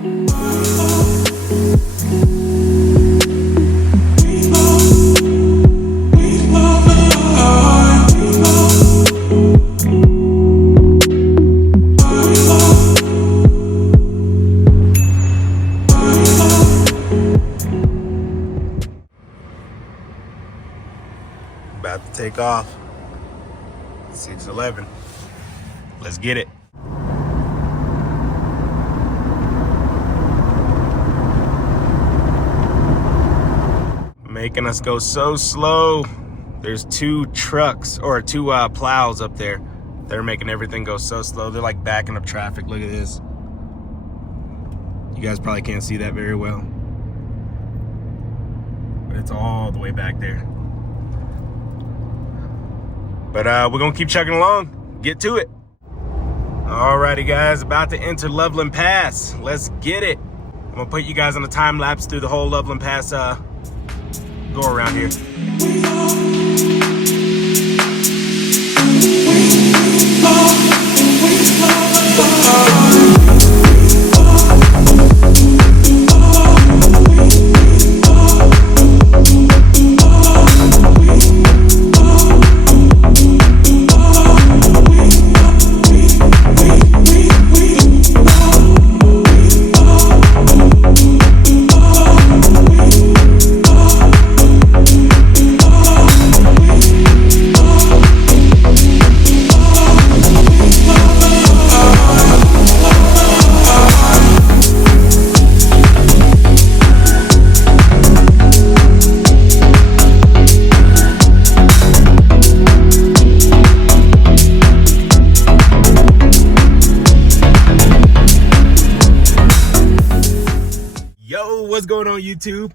About to take off. 6:11. Let's get it. Making us go so slow. There's two trucks or two plows up there. They're making everything go so slow. They're like backing up traffic. Look at this. You guys probably can't see that very well, but it's all the way back there. But we're gonna keep chugging along, get to it. Alrighty guys, about to enter Loveland Pass. Let's get it. I'm gonna put you guys on a time lapse through the whole Loveland Pass go around here. What's going on YouTube?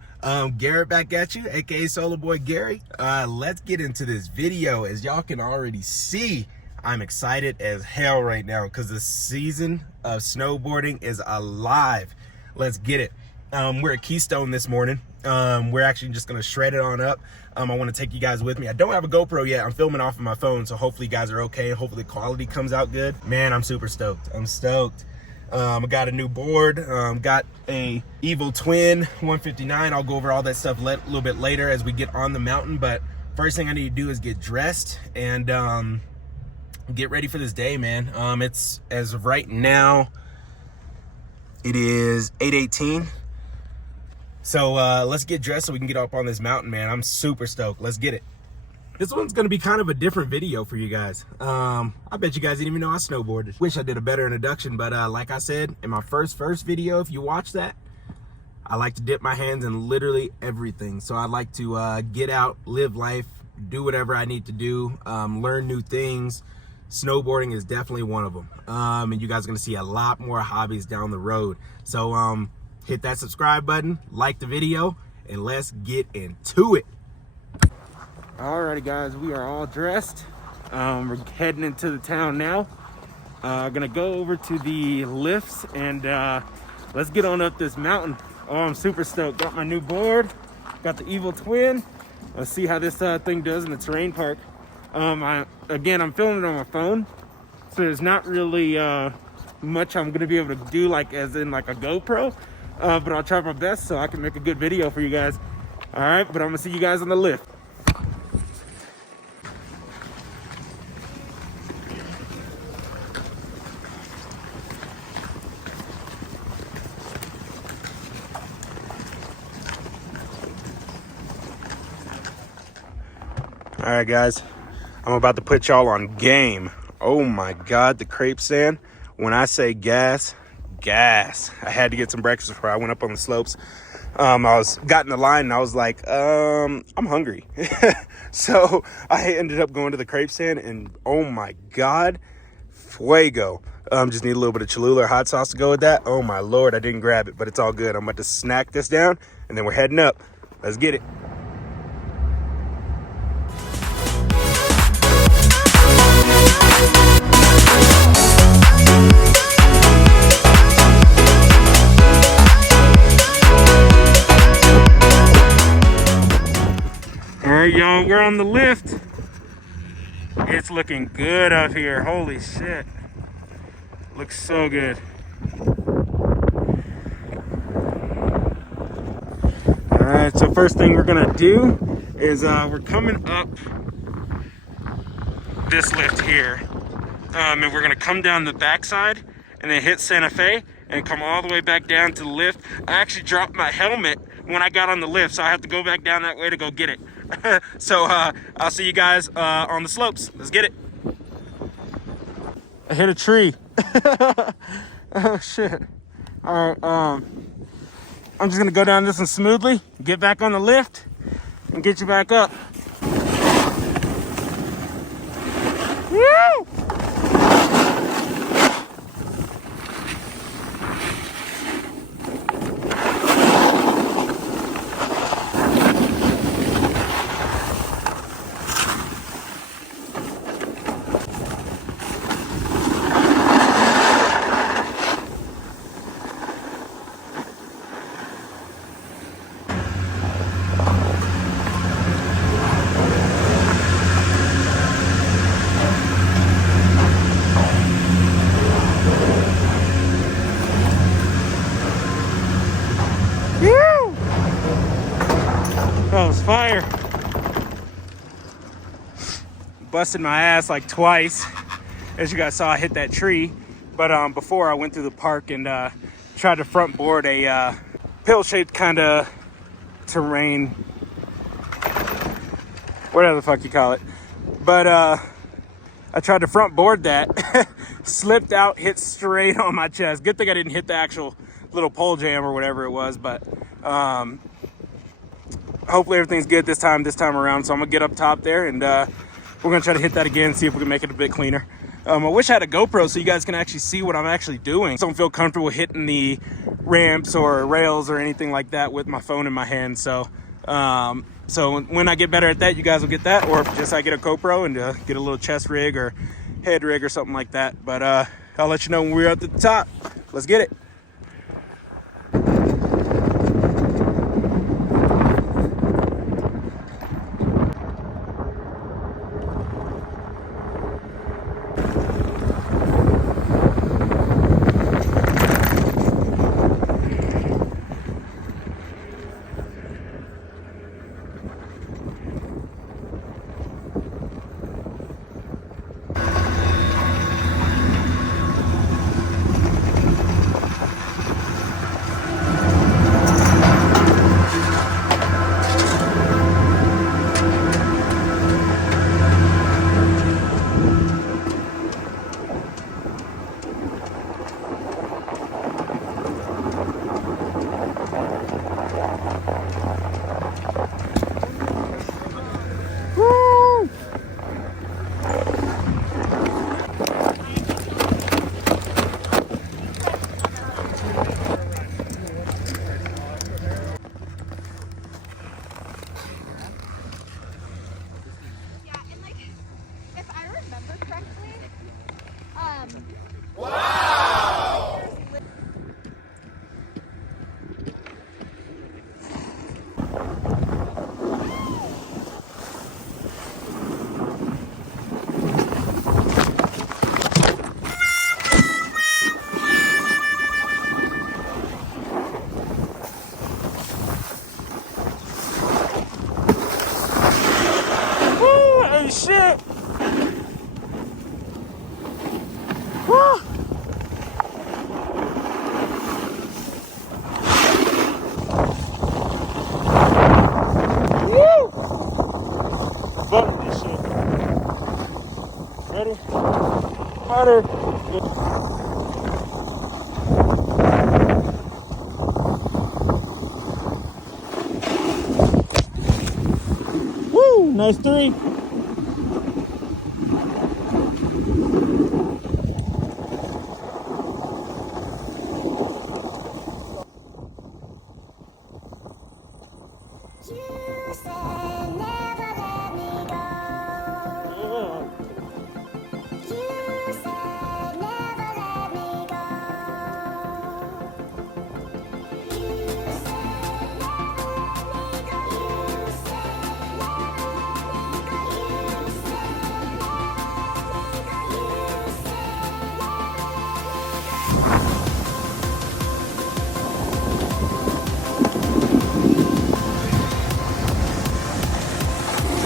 Garrett back at you, aka Solarboygary. Let's get into this video. As y'all can already see, I'm excited as hell right now because the season of snowboarding is alive. Let's get it. We're at Keystone this morning. We're actually just gonna shred it on up. I want to take you guys with me. I don't have a GoPro yet. I'm filming off of my phone, so hopefully you guys are okay and hopefully the quality comes out good. Man, I'm super stoked. I'm stoked. I got a new board, got a Evil Twin 159. I'll go over all that stuff a little bit later as we get on the mountain, but first thing I need to do is get dressed and get ready for this day, man. It's, as of right now, it is 8:18. So let's get dressed so we can get up on this mountain, man. I'm super stoked. Let's get it. This one's gonna be kind of a different video for you guys. I bet you guys didn't even know I snowboarded. Wish I did a better introduction, but like I said in my first video, if you watch that, I like to dip my hands in literally everything. So I like to get out, live life, do whatever I need to do, learn new things. Snowboarding is definitely one of them. And you guys are gonna see a lot more hobbies down the road. So hit that subscribe button, like the video, and let's get into it. Alrighty guys, we are all dressed. We're heading into the town now. Gonna go over to the lifts and let's get on up this mountain. Oh, I'm super stoked. Got my new board, got the Evil Twin. Let's see how this thing does in the terrain park. Again, I'm filming it on my phone, so there's not really much I'm gonna be able to do like as in like a GoPro, but I'll try my best so I can make a good video for you guys. All right, but I'm gonna see you guys on the lift. All right guys, I'm about to put y'all on game. Oh my God, the crepe sand. When I say gas, gas. I had to get some breakfast before I went up on the slopes. I got in the line and I was like, I'm hungry. So I ended up going to the crepe stand and oh my God, fuego. Just need a little bit of Cholula or hot sauce to go with that. Oh my Lord, I didn't grab it, but it's all good. I'm about to snack this down and then we're heading up. Let's get it. Y'all, we're on the lift. It's looking good up here. Holy shit, looks so good. Alright, so first thing we're gonna do is we're coming up this lift here. And we're gonna come down the backside and then hit Santa Fe and come all the way back down to the lift. I actually dropped my helmet when I got on the lift, so I have to go back down that way to go get it. So I'll see you guys on the slopes. Let's get it. I hit a tree. Oh shit. All right, I'm just gonna go down this one smoothly, get back on the lift, and get you back up. Woo! That was fire. Busted my ass like twice. As you guys saw, I hit that tree. But before I went through the park and tried to front board a pill-shaped kind of terrain, whatever the fuck you call it. But I tried to front board that, slipped out, hit straight on my chest. Good thing I didn't hit the actual little pole jam or whatever it was, but hopefully everything's good this time around. So I'm gonna get up top there and we're gonna try to hit that again, see if we can make it a bit cleaner. I wish I had a GoPro so you guys can actually see what I'm actually doing. I don't feel comfortable hitting the ramps or rails or anything like that with my phone in my hand. So so when I get better at that, you guys will get that, or if just I get a GoPro and get a little chest rig or head rig or something like that. But I'll let you know when we're at the top. Let's get it. Shit! Woo! Woo! Butter this shit. Ready? Butter. Woo! Nice three.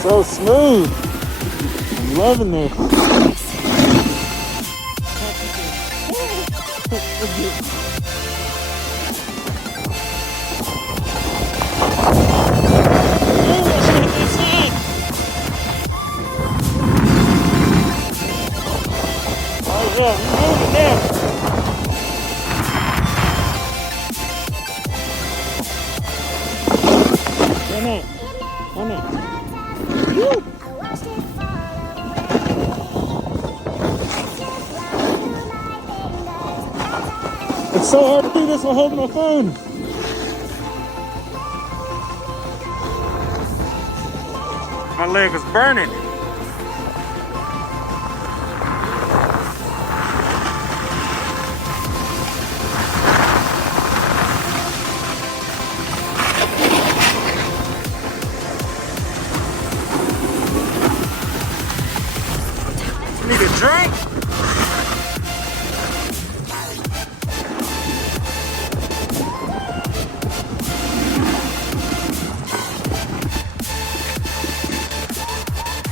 So smooth. I'm loving this. Oh yeah, we're moving there. Come on. Woo. It's so hard to do this while holding my phone. My leg is burning. Need a drink?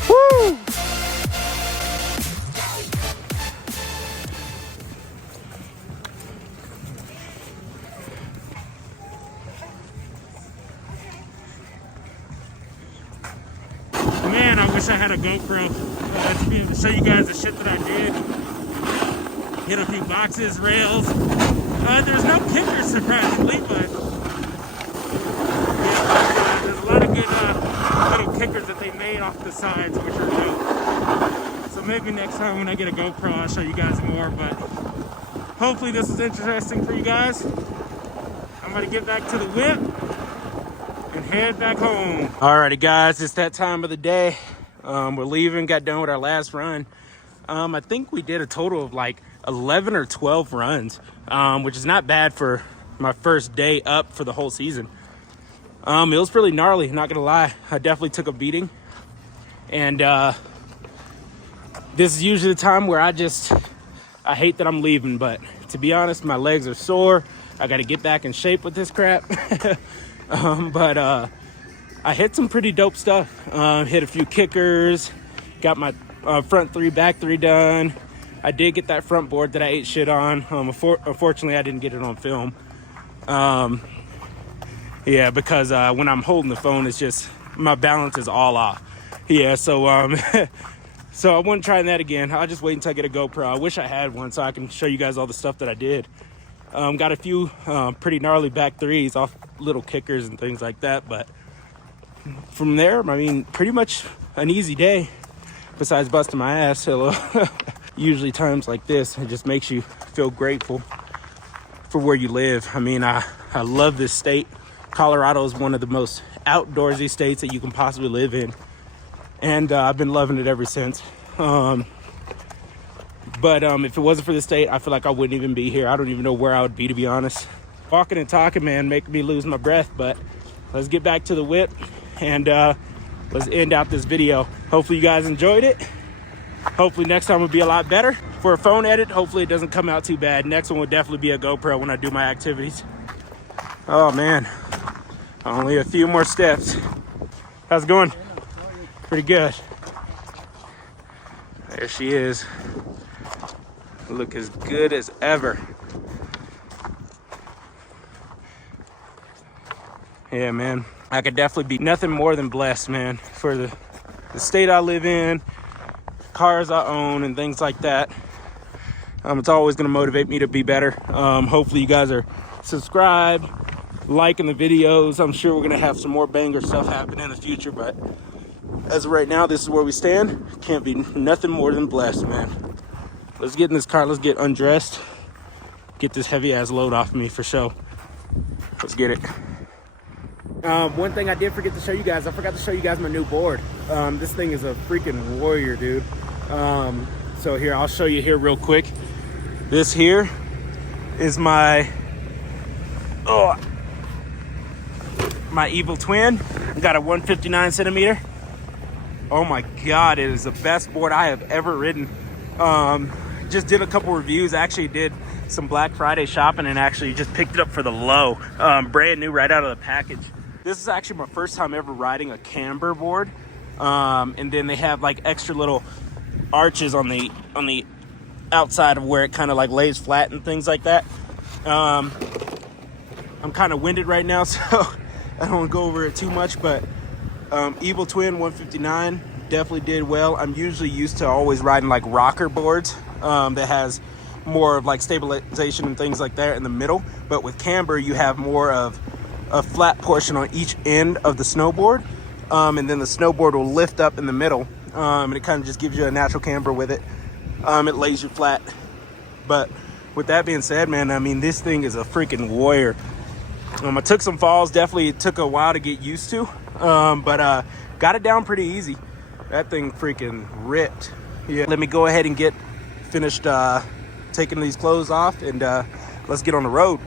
Woo! Man, I wish I had a GoPro to be able to show you guys the shit that I did. Hit a few boxes, rails. There's no kickers, surprisingly, but yeah, there's a lot of good little kickers that they made off the sides, which are dope. So maybe next time when I get a GoPro, I'll show you guys more, but hopefully this was interesting for you guys. I'm gonna get back to the whip and head back home. Alrighty guys, it's that time of the day. We're leaving, got done with our last run. I think we did a total of like 11 or 12 runs, which is not bad for my first day up for the whole season. It was really gnarly, not gonna lie. I definitely took a beating. And this is usually the time where I hate that I'm leaving, but to be honest, my legs are sore. I gotta get back in shape with this crap. But I hit some pretty dope stuff. Hit a few kickers, got my front three, back three done. I did get that front board that I ate shit on. Unfortunately, I didn't get it on film. Yeah, because when I'm holding the phone, it's just, my balance is all off. Yeah, so so I wouldn't try that again. I'll just wait until I get a GoPro. I wish I had one so I can show you guys all the stuff that I did. Got a few pretty gnarly back threes off little kickers and things like that, but from there, I mean, pretty much an easy day besides busting my ass. Usually times like this, it just makes you feel grateful for where you live. I mean, I love this state. Colorado is one of the most outdoorsy states that you can possibly live in, and I've been loving it ever since. But if it wasn't for the state, I feel like I wouldn't even be here. I don't even know where I would be, to be honest. Walking and talking, man, making me lose my breath, but let's get back to the whip and let's end out this video. Hopefully you guys enjoyed it. Hopefully next time will be a lot better. For a phone edit, hopefully it doesn't come out too bad. Next one will definitely be a GoPro when I do my activities. Oh man, only a few more steps. How's it going? Pretty good. There she is. Look as good as ever. Yeah, man, I could definitely be nothing more than blessed, man, for the state I live in, cars I own, and things like that. It's always going to motivate me to be better. Hopefully you guys are subscribed, liking the videos. I'm sure we're going to have some more banger stuff happen in the future, but as of right now, this is where we stand. Can't be nothing more than blessed, man. Let's get in this car. Let's get undressed. Get this heavy ass load off me for sure. Let's get it. One thing I did forget to show you guys, I forgot to show you guys my new board. This thing is a freaking warrior, dude. So here, I'll show you here real quick. This here is my Evil Twin. I got a 159 centimeter. Oh my God, it is the best board I have ever ridden. Just did a couple reviews, actually did some Black Friday shopping and actually just picked it up for the low. Brand new right out of the package. This is actually my first time ever riding a camber board. And then they have like extra little arches on the outside of where it kind of like lays flat and things like that. I'm kind of winded right now, so I don't want to go over it too much, but Evil Twin 159 definitely did well. I'm usually used to always riding like rocker boards that has more of like stabilization and things like that in the middle, but with camber you have more of a flat portion on each end of the snowboard, and then the snowboard will lift up in the middle, and it kind of just gives you a natural camber with it. It lays you flat. But with that being said, man, I mean, this thing is a freaking warrior. I took some falls, definitely took a while to get used to, but got it down pretty easy. That thing freaking ripped. Yeah, let me go ahead and get finished taking these clothes off, and let's get on the road.